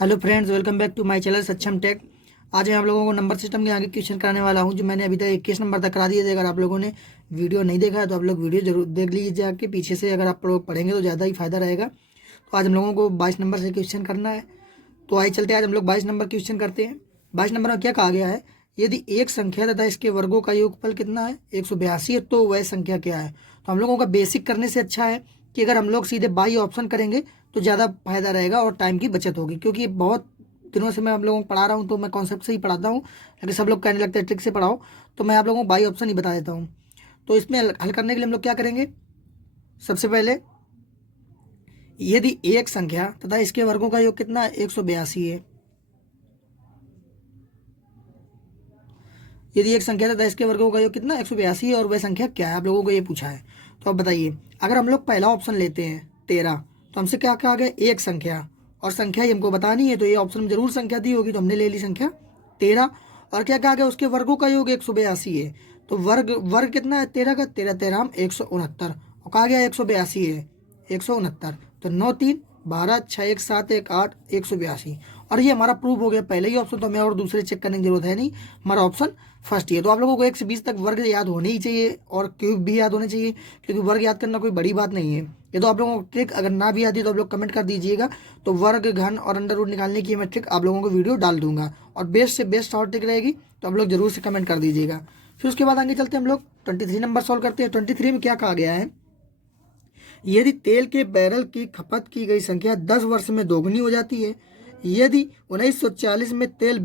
Hello friends, welcome back to my channel Saksham tech. आज मैं आप लोगों को नंबर सिस्टम के आगे क्वेश्चन कराने वाला हूं, जो मैंने अभी तक 21 नंबर तक करा दिए थे। अगर आप लोगों ने वीडियो नहीं देखा है तो आप लोग वीडियो जरूर देख लीजिए आके पीछे से। अगर आप लोग पढ़ेंगे तो ज़्यादा ही फायदा रहेगा। तो आज हम लोगों को 22 नंबर से क्वेश्चन करना है। तो आइए चलते हैं, आज हम लोग 22 नंबर क्वेश्चन करते हैं। 22 नंबर में क्या कहा गया है, यदि एक संख्या तथा इसके वर्गों का योगफल कितना है, 182 है, तो वह संख्या क्या है। तो हम लोगों का बेसिक करने से अच्छा है कि अगर हम लोग सीधे बाई ऑप्शन करेंगे तो ज़्यादा फायदा रहेगा और टाइम की बचत होगी, क्योंकि बहुत दिनों से मैं आप लोगों को पढ़ा रहा हूँ तो मैं कॉन्सेप्ट से ही पढ़ाता हूँ, लेकिन सब लोग कहने लगते हैं ट्रिक से पढ़ाओ। तो मैं आप लोगों को बाई ऑप्शन ही बता देता हूँ। तो इसमें हल करने के लिए हम लोग क्या करेंगे, सबसे पहले यदि एक संख्या तथा इसके वर्गों का योग कितना है, 182 है। यदि एक संख्या तथा इसके वर्गों का योग कितना 182 है और वह संख्या क्या है, आप लोगों को ये पूछा है। तो अब बताइए, अगर हम लोग पहला ऑप्शन लेते हैं 13, तो हमसे क्या कहा गया, एक संख्या, और संख्या ही हमको बतानी है, तो ये ऑप्शन में जरूर संख्या दी होगी, तो हमने ले ली संख्या 13। और क्या कहा गया, उसके वर्गों का योग 182 है। तो वर्ग वर्ग कितना है 13 का, 13 13 169, और कहा गया 182 है, 169। तो 9 3 12 6 1 7 1 8 182। और ये हमारा प्रूव हो गया पहले ही ऑप्शन, तो हमें और दूसरे चेक करने की जरूरत है नहीं, हमारा ऑप्शन फर्स्ट ही है। तो आप लोगों को 1 से 20 तक वर्ग याद होने ही चाहिए और क्यूब भी याद होने चाहिए, क्योंकि वर्ग याद करना कोई बड़ी बात नहीं है। ये तो आप लोगों को ट्रिक अगर ना भी आती तो आप लोग कमेंट कर दीजिएगा। तो वर्ग घन और अंडर रूट निकालने की मैं ट्रिक आप लोगों को वीडियो डाल दूंगा, और बेस्ट से बेस्ट शॉर्ट ट्रिक रहेगी, तो आप लोग जरूर से कमेंट कर दीजिएगा। फिर उसके बाद आगे चलते हैं, हम लोग 23 नंबर सॉल्व करते हैं। 23 में क्या कहा गया है, यदि तेल के बैरल की खपत की गई संख्या 10 वर्ष में दोगुनी हो जाती है, यदि 1940 में तेल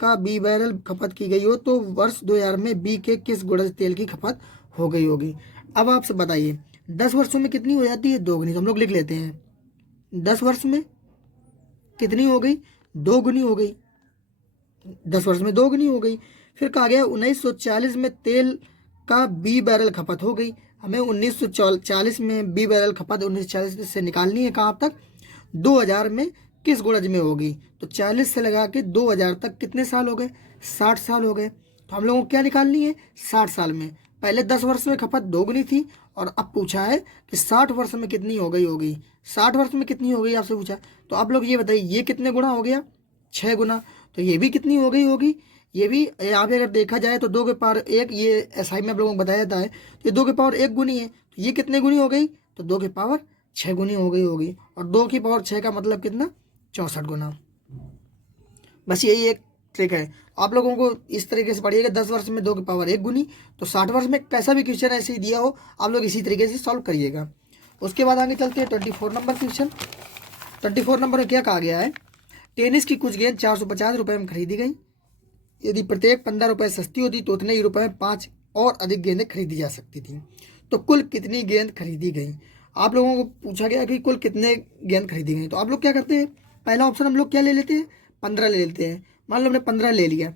का बी बैरल खपत की गई हो, तो वर्ष 2000 में बी के किस गुणज तेल की खपत हो गई होगी। अब आपसे बताइए 10 वर्षों में कितनी हो जाती है, दोगुनी। तो हम लोग लिख लेते हैं 10 वर्ष में कितनी हो गई, दोगुनी हो गई। 10 वर्ष में दोगुनी हो गई। फिर कहा गया 1940 में तेल का बी बैरल खपत हो गई। हमें 1940 में बी बैरल खपत 1940 से निकालनी है, कहाँ तक, 2000 में किस गुणज में होगी। तो 40 से लगा के 2000 तक कितने साल हो गए, 60 साल हो गए। तो हम लोगों को क्या निकालनी है, 60 साल में। पहले 10 वर्ष में खपत दोगुनी थी, और अब पूछा है कि 60 वर्ष में कितनी हो गई होगी। 60 वर्ष में कितनी हो गई आपसे पूछा। तो आप लोग ये बताइए, ये कितने गुना हो गया, 6 गुना। तो ये भी कितनी हो गई होगी, ये भी यहाँ पे अगर देखा जाए तो 2 के पावर 1, ये एसआई में आप लोगों को बताया जाता है, तो ये 2 के पावर 1 गुनी है। तो ये कितने गुनी हो गई, तो 2 के पावर 6 गुनी हो गई होगी। और 2 की पावर 6 का मतलब कितना, 64 गुना। बस यही एक ट्रिक है। आप लोगों को इस तरीके से पढ़िएगा, 10 वर्ष में 2 की पावर 1 गुनी, तो 60 वर्ष में कैसा भी क्वेश्चन ऐसे ही दिया हो, आप लोग इसी तरीके से सॉल्व करिएगा। उसके बाद आगे चलते हैं 24 नंबर क्वेश्चन। 24 नंबर में क्या कहा गया है, टेनिस की कुछ गेंद 450 रुपये में खरीदी गई। यदि प्रत्येक 15 रुपये सस्ती होती तो उतने ही रुपये में 5 और अधिक गेंदें खरीदी जा सकती थी। तो कुल कितनी गेंद खरीदी गई। आप लोगों को पूछा गया कि कुल कितने गेंद खरीदी गई। तो आप लोग क्या करते हैं, पहला ऑप्शन हम लोग क्या ले लेते हैं, 15 ले लेते हैं। मान लो हमने 15 ले लिया,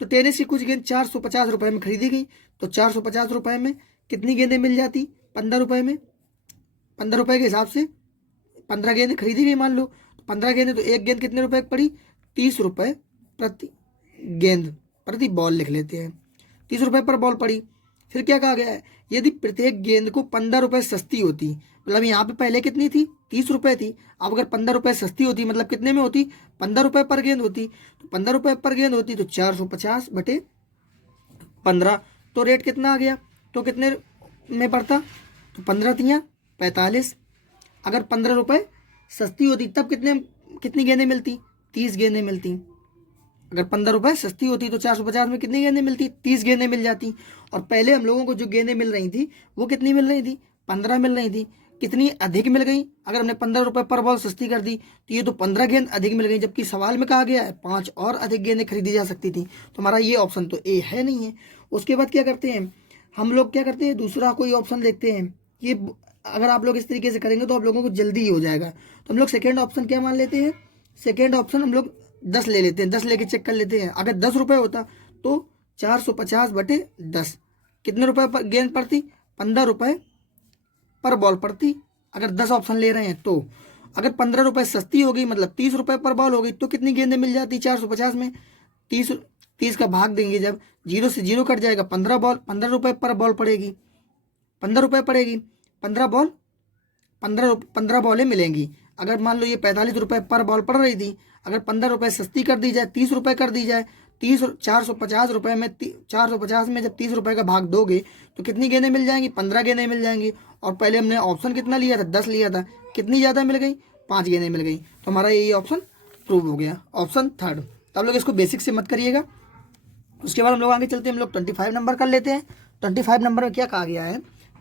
तो टेनिस की कुछ गेंद 450 रुपये में खरीदी गई। तो 450 रुपये में कितनी गेंदें मिल जाती, 15 रुपये में, 15 रुपये के हिसाब से 15 गेंदें खरीदी गई मान लो। तो 15 गेंदें, तो एक गेंद कितने रुपए की पड़ी, 30 रुपये प्रति गेंद, प्रति बॉल लिख लेते हैं, 30 रुपये पर बॉल पड़ी। फिर क्या कहा गया है, यदि प्रत्येक गेंद को 15 रुपये सस्ती होती, मतलब यहाँ पे पहले कितनी थी, 30 रुपये थी। अब अगर 15 रुपये सस्ती होती, मतलब कितने में होती, 15 रुपये पर गेंद होती। तो 15 रुपये पर गेंद होती तो 450 बटे 15, तो रेट कितना आ गया, तो कितने में पड़ता, तो 15 तियाँ 45। अगर 15 रुपये सस्ती होती तब कितनी गेंदें मिलती, 30 गेंदें मिलती। अगर 15 रुपये सस्ती होती तो 450 में कितनी गेंदें मिलती, 30 गेंदें मिल जाती। और पहले हम लोगों को जो गेंदें मिल रही थी वो कितनी मिल रही थी, 15 मिल रही थी। कितनी अधिक मिल गई, अगर हमने 15 रुपये पर बॉल सस्ती कर दी तो ये तो 15 गेंद अधिक मिल गई, जबकि सवाल में कहा गया है 5 और अधिक गेंदें खरीदी जा सकती थी। तो हमारा ये ऑप्शन तो ए है नहीं है। उसके बाद क्या करते हैं हम लोग, क्या करते हैं दूसरा कोई ऑप्शन देखते हैं। ये अगर आप लोग इस तरीके से करेंगे तो आप लोगों को जल्दी ही हो जाएगा। तो हम लोग सेकेंड ऑप्शन क्या मान लेते हैं, सेकेंड ऑप्शन हम लोग 10 ले लेते हैं, 10 लेके चेक कर लेते हैं। अगर 10 रुपये होता तो 450 बटे 10 कितने रुपए पर गेंद पड़ती, 15 रुपये पर बॉल पड़ती। अगर 10 ऑप्शन ले रहे हैं तो अगर 15 रुपये सस्ती हो गई, मतलब 30 रुपये पर बॉल हो गई, तो कितनी गेंदें मिल जाती 450 में, 30 का भाग देंगे जब, 0 से 0 कट जाएगा, 15 रुपये पर बॉल पड़ेगी, 15 रुपये पड़ेगी, 15 बॉल 15 बॉलें मिलेंगी। अगर मान लो ये 45 रुपये पर बॉल पड़ रही थी, अगर 15 रुपये सस्ती कर दी जाए, 30 रुपये कर दी जाए, 450 रुपये में 450 में जब 30 रुपये का भाग दोगे तो कितनी गेंदें मिल जाएंगी? 15 गेंदें मिल जाएंगी। और पहले हमने ऑप्शन कितना लिया था? 10 लिया था। कितनी ज़्यादा मिल गई? 5 गेंदें मिल गई। तो हमारा यही ऑप्शन प्रूव हो गया, ऑप्शन थर्ड। तो आप लोग इसको बेसिक से मत करिएगा। उसके बाद हम लोग आगे चलते हैं, हम लोग 25 नंबर कर लेते हैं। 25 नंबर में क्या कहा गया है?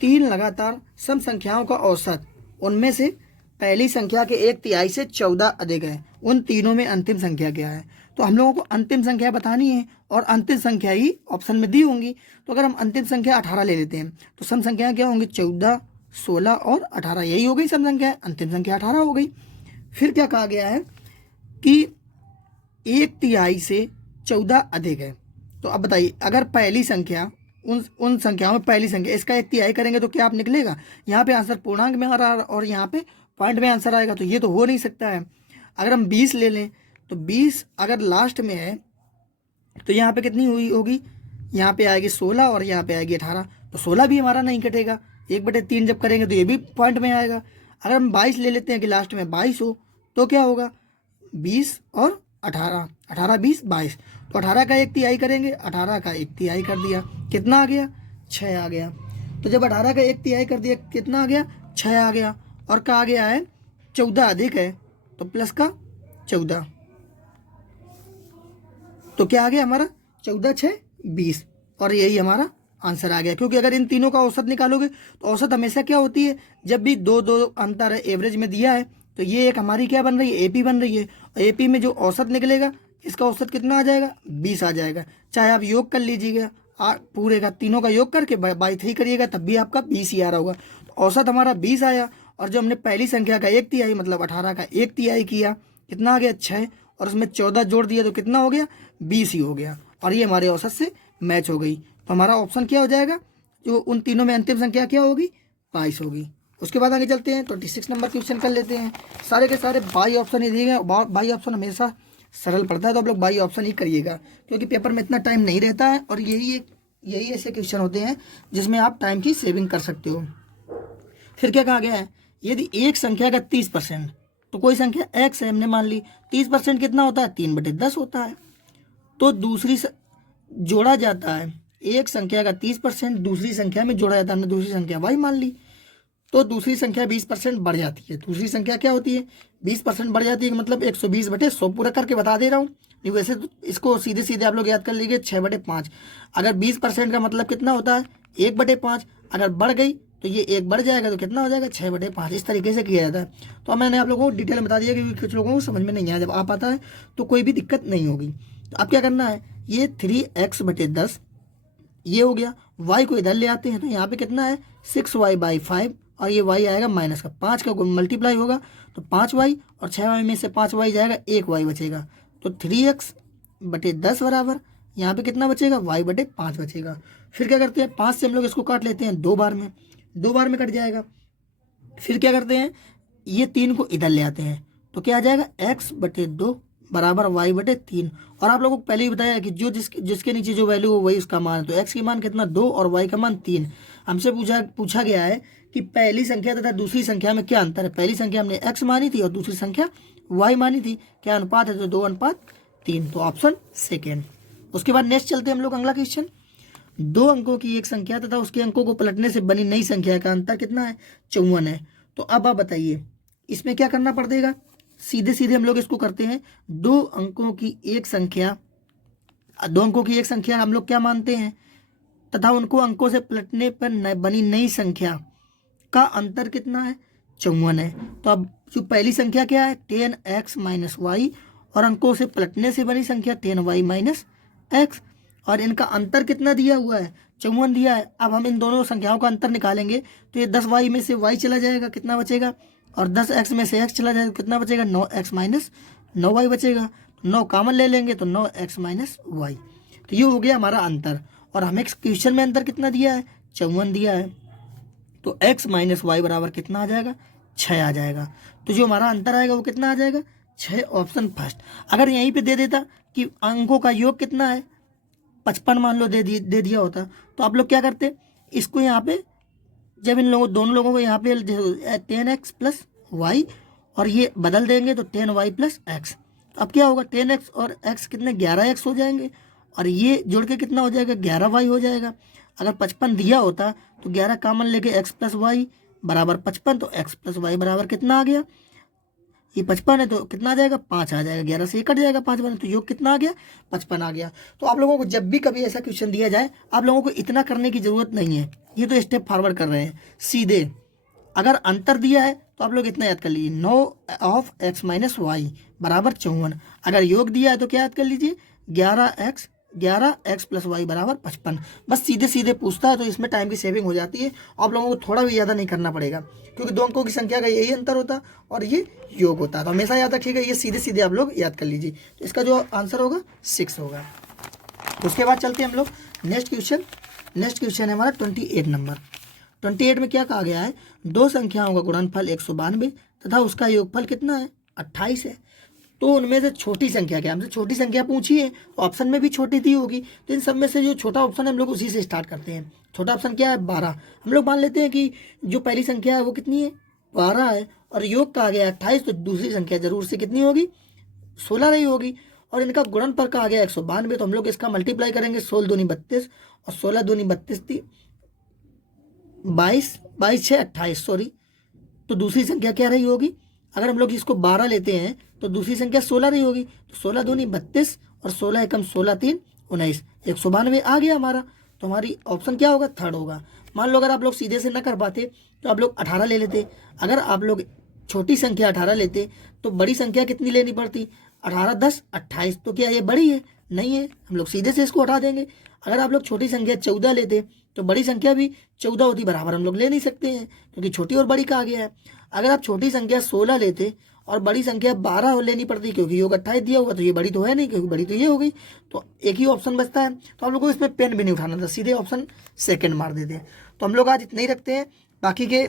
3 लगातार सम संख्याओं का औसत, उनमें से पहली संख्या के 1/3 से 14 अधिक है, उन तीनों में अंतिम संख्या क्या है? तो हम लोगों को अंतिम संख्या बतानी है और अंतिम संख्या ही ऑप्शन में दी होंगी। तो अगर हम अंतिम संख्या 18 ले लेते हैं तो सम संख्या क्या होंगी? 14, 16 और 18, यही हो गई सम संख्या। अंतिम संख्या 18 हो गई। फिर क्या कहा गया है कि 1/3 से 14 अधिक है। तो अब बताइए, अगर पहली संख्या उन संख्याओं में पहली संख्या, इसका 1/3 करेंगे तो क्या आप निकलेगा? यहाँ पे आंसर पूर्णांक में आ रहा है और यहाँ पे पॉइंट में आंसर आएगा, तो ये तो हो नहीं सकता है। अगर हम 20 ले लें तो 20 अगर लास्ट में है तो यहाँ पे कितनी हुई होगी? यहाँ पे आएगी 16 और यहाँ पे आएगी 18, तो 16 भी हमारा नहीं कटेगा। 1/3 जब करेंगे तो ये भी पॉइंट में आएगा। अगर हम 22 ले लेते हैं कि लास्ट में 22 हो तो क्या होगा? 20 और 18, 18, 20, 22, तो 18 का 1/3 करेंगे, 18 का 1/3 कर दिया, कितना आ गया? 6 आ गया। तो जब 18 का 1/3 कर दिया कितना आ गया? 6 आ गया। और कहा गया है 14 अधिक है तो प्लस का 14, तो क्या आ गया हमारा? 14, 6, 20, और यही हमारा आंसर आ गया। क्योंकि अगर इन तीनों का औसत निकालोगे तो औसत हमेशा क्या होती है? जब भी दो दो अंतर है, एवरेज में दिया है, तो ये एक हमारी क्या बन रही है? एपी बन रही है। और एपी में जो औसत निकलेगा इसका औसत कितना आ जाएगा? 20 आ जाएगा। चाहे आप योग कर लीजिएगा, पूरे का तीनों का योग करके बाई 3 करिएगा तब भी आपका 20 ही आ रहा होगा। तो औसत हमारा 20 आया। और जो हमने पहली संख्या का 1/3 मतलब 18 का 1/3 किया, कितना आ गया? 6, और उसमें 14 जोड़ दिया तो कितना हो गया? 20 ही हो गया। और ये हमारे औसत से मैच हो गई। तो हमारा ऑप्शन क्या हो जाएगा? जो उन तीनों में अंतिम संख्या क्या होगी? 22 होगी। उसके बाद आगे चलते हैं, 26 नंबर क्वेश्चन कर लेते हैं। सारे के सारे बाई ऑप्शन ही दिए गए। बाई ऑप्शन हमेशा सरल पड़ता है, तो आप लोग बाई ऑप्शन ही करिएगा, क्योंकि पेपर में इतना टाइम नहीं रहता है। और यही ऐसे क्वेश्चन होते हैं जिसमें आप टाइम की सेविंग कर सकते हो। फिर क्या कहा गया है? यदि एक संख्या का 30%, तो कोई संख्या x है हमने मान ली, 30% कितना होता है? 3/10 होता है। तो दूसरी जोड़ा जाता है, एक संख्या का 30% दूसरी संख्या में जोड़ा जाता है। हमने दूसरी संख्या y मान ली, तो दूसरी संख्या 20% बढ़ जाती है। दूसरी संख्या क्या होती है? 20% बढ़ जाती है, मतलब 120/100 पूरा करके बता दे रहा हूँ। नहीं वैसे तो इसको सीधे सीधे आप लोग याद कर लीजिए, 6/5। अगर 20% का मतलब कितना होता है? 1/5। अगर बढ़ गई तो ये 1 बढ़ जाएगा तो कितना हो जाएगा? 6/5। इस तरीके से किया जाता है। तो मैंने आप लोगों को डिटेल में बता दिया, क्योंकि कुछ लोगों को समझ में नहीं आया। जब आ पाता है तो कोई भी दिक्कत नहीं होगी। तो अब क्या करना है? ये 3x/10 ये हो गया। y को इधर ले आते हैं तो यहाँ पे कितना है? 6y/5, और ये y आएगा माइनस का, 5 का मल्टीप्लाई होगा तो 5y, और 6y में से 5y जाएगा, 1y बचेगा। तो 3x/10 बराबर यहाँ पे कितना बचेगा? y/5 बचेगा। फिर क्या करते हैं? 5 से हम लोग इसको काट लेते हैं 2 बार में, 2 बार में कट जाएगा। फिर क्या करते हैं? ये 3 को इधर ले आते हैं तो क्या आ जाएगा? x/2 बराबर y/3। और आप लोगों को पहले ही बताया कि जो जिसके नीचे जो वैल्यू हो वही उसका मान है। तो x की मान कितना? 2 और y का मान 3। हमसे पूछा गया है कि पहली संख्या तथा दूसरी संख्या में क्या अंतर है। पहली संख्या हमने x मानी थी और दूसरी संख्या y मानी थी। क्या अनुपात है? तो 2:3। तो ऑप्शन सेकेंड। उसके बाद नेक्स्ट चलते हैं हम लोग अगला क्वेश्चन। 2 अंकों की एक संख्या तथा उसके अंकों को पलटने से बनी नई संख्या का अंतर कितना है? 54 है। तो अब आप बताइए इसमें क्या करना पड़ेगा? सीधे सीधे हम लोग इसको करते हैं। 2 अंकों की एक संख्या हम लोग क्या मानते हैं? तथा उनको अंकों से पलटने पर बनी नई संख्या का अंतर कितना है? 54 है। तो अब जो पहली संख्या क्या है? 10x - y, और अंकों से पलटने से बनी संख्या 10y - x, और इनका अंतर कितना दिया हुआ है? 54 दिया है। अब हम इन दोनों संख्याओं का अंतर निकालेंगे तो ये 10y में से y चला जाएगा, कितना बचेगा? और 10x में से x चला जाएगा, कितना बचेगा? 9x - 9y बचेगा। 9 कॉमन ले लेंगे तो 9x - y। तो ये हो गया हमारा अंतर। और हमें क्वेश्चन में अंतर कितना दिया है? 54 दिया है। तो x - y बराबर कितना आ जाएगा? 6 आ जाएगा। तो जो हमारा अंतर आएगा वो कितना आ जाएगा? 6, ऑप्शन फर्स्ट। अगर यहीं पे दे देता कि अंकों का योग कितना है, 55 मान लो दे दिया होता, तो आप लोग क्या करते? इसको यहाँ पे जब इन लोगों दोनों लोगों को यहाँ पे 10x + y और ये बदल देंगे तो 10y प्लस एक्स। अब क्या होगा, 10x और x कितने 11x हो जाएंगे, और ये जोड़ के कितना हो जाएगा 11y हो जाएगा। अगर 55 दिया होता तो 11 कॉमन लेके x प्लस वाई बराबर 55, तो x प्लस वाई बराबर कितना आ गया, ये 55 है तो कितना आ जाएगा 5 आ जाएगा, 11 से ये कट जाएगा 5 बने तो योग कितना आ गया 55 आ गया। तो आप लोगों को जब भी कभी ऐसा क्वेश्चन दिया जाए आप लोगों को इतना करने की जरूरत नहीं है, ये तो स्टेप फॉरवर्ड कर रहे हैं सीधे। अगर अंतर दिया है तो आप लोग इतना याद कर लीजिए 9 ऑफ x माइनस वाई बराबर 54। अगर योग दिया है तो क्या याद कर लीजिए 11x प्लस वाई बराबर 55। बस सीधे सीधे पूछता है तो इसमें टाइम की सेविंग हो जाती है, आप लोगों को थोड़ा भी ज़्यादा नहीं करना पड़ेगा, क्योंकि दो अंकों की संख्या का यही अंतर होता और ये योग होता है। तो हमेशा याद रखिएगा, ये सीधे सीधे आप लोग याद कर लीजिए। तो इसका जो आंसर होगा 6 होगा। उसके बाद चलते हैं हम लोग नेक्स्ट क्वेश्चन। नेक्स्ट क्वेश्चन है हमारा 28 नंबर। 28 में क्या कहा गया है, दो संख्याओं का गुणनफल 192 तथा उसका योगफल कितना है 28 है। तो उनमें से छोटी संख्या क्या, हमसे छोटी संख्या पूछी है, ऑप्शन में भी छोटी दी होगी, तो इन सब में से जो छोटा ऑप्शन है हम लोग उसी से स्टार्ट करते हैं। छोटा ऑप्शन क्या है 12। हम लोग मान लेते हैं कि जो पहली संख्या है वो कितनी है 12 है, और योग कहा गया 28, तो दूसरी संख्या जरूर से कितनी होगी 16 रही होगी, और इनका गुणनफल कहा गया 192, तो हम लोग इसका मल्टीप्लाई करेंगे 16 दूनी 32 और 16 दूनी 32 थी 22, 22 6 28 सॉरी। तो दूसरी संख्या क्या रही होगी, अगर हम लोग इसको 12 लेते हैं तो दूसरी संख्या 16 रही होगी, तो 16 दूनी 32 और 16 एकम 16 3 19, 192 आ गया हमारा। तो हमारी ऑप्शन क्या होगा थर्ड होगा। मान लो अगर आप लोग सीधे से ना कर पाते तो आप लोग 18 ले लेते। अगर आप लोग छोटी संख्या 18 लेते तो बड़ी संख्या कितनी लेनी पड़ती 18 10 28, तो क्या ये बड़ी है नहीं है, हम लोग सीधे से इसको हटा देंगे। अगर आप लोग छोटी संख्या 14 लेते तो बड़ी संख्या भी 14 होती, बराबर हम लोग ले नहीं सकते हैं क्योंकि छोटी और बड़ी कहा गया है। अगर आप छोटी संख्या 16 लेते और बड़ी संख्या 12 लेनी पड़ती, क्योंकि योग 28 दिया होगा तो ये बड़ी तो है नहीं, क्योंकि बड़ी तो ये हो गई, तो एक ही ऑप्शन बचता है। तो हम लोग को इसमें पेन भी नहीं उठाना था, सीधे ऑप्शन सेकंड मार देते हैं। तो हम लोग आज इतने ही रखते हैं, बाकी के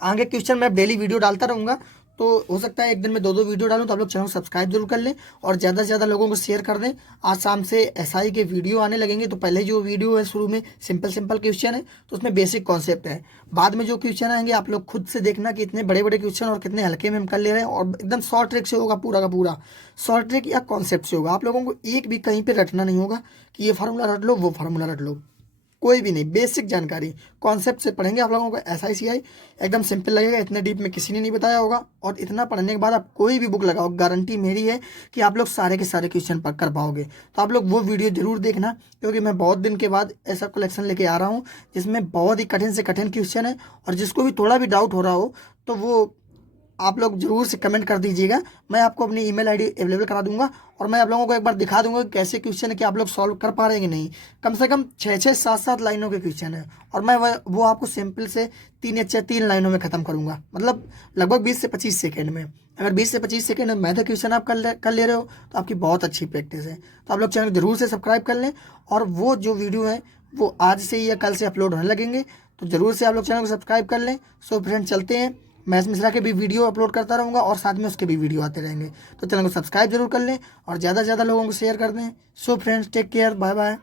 आगे क्वेश्चन मैं डेली वीडियो डालता रहूँगा, तो हो सकता है एक दिन में 2-2 वीडियो डालूं। तो आप लोग चैनल को सब्सक्राइब जरूर कर लें और ज़्यादा से ज़्यादा लोगों को शेयर कर दें। आज शाम से एसआई के वीडियो आने लगेंगे, तो पहले जो वीडियो है शुरू में सिंपल क्वेश्चन है, तो उसमें बेसिक कॉन्सेप्ट है। बाद में जो क्वेश्चन आएंगे आप लोग खुद से देखना कि इतने बड़े बड़े क्वेश्चन और कितने हल्के में हम कर ले रहे हैं, और एकदम शॉर्ट ट्रिक से होगा, पूरा का पूरा शॉर्ट ट्रिक या कॉन्सेप्ट से होगा। आप लोगों को एक भी कहीं पर रटना नहीं होगा कि ये फार्मूला रट लो वो फार्मूला रट लो, कोई भी नहीं, बेसिक जानकारी कॉन्सेप्ट से पढ़ेंगे आप लोगों को। SICI एकदम सिंपल लगेगा, इतने डीप में किसी ने नहीं बताया होगा, और इतना पढ़ने के बाद आप कोई भी बुक लगाओ, गारंटी मेरी है कि आप लोग सारे के सारे क्वेश्चन पर कर पाओगे। तो आप लोग वो वीडियो जरूर देखना, क्योंकि मैं बहुत दिन के बाद ऐसा कलेक्शन लेके आ रहा हूँ जिसमें बहुत ही कठिन से कठिन क्वेश्चन है, और जिसको भी थोड़ा भी डाउट हो रहा हो तो वो आप लोग जरूर से कमेंट कर दीजिएगा। मैं आपको अपनी ईमेल आईडी अवेलेबल करा दूंगा, और मैं आप लोगों को एक बार दिखा दूंगा कि कैसे क्वेश्चन है कि आप लोग सॉल्व कर पा रहे हैं कि नहीं। कम से कम 6-6 7-7 लाइनों के क्वेश्चन है, और मैं वो आपको सिंपल से 3 लाइनों में ख़त्म करूंगा, मतलब लगभग 20 से 25 सेकेंड में। अगर 20 से 25 सेकेंड में मैथ क्वेश्चन आप कर ले रहे हो तो आपकी बहुत अच्छी प्रैक्टिस है। तो आप लोग चैनल जरूर से सब्सक्राइब कर लें, और वो जो वीडियो है वो आज से या कल से अपलोड होने लगेंगे, तो जरूर से आप लोग चैनल को सब्सक्राइब कर लें। सो फ्रेंड चलते हैं, मैथ्स मिश्रा के भी वीडियो अपलोड करता रहूँगा और साथ में उसके भी वीडियो आते रहेंगे। तो चैनल को सब्सक्राइब जरूर कर लें और ज़्यादा से ज़्यादा लोगों को शेयर कर दें। So friends take care, bye bye.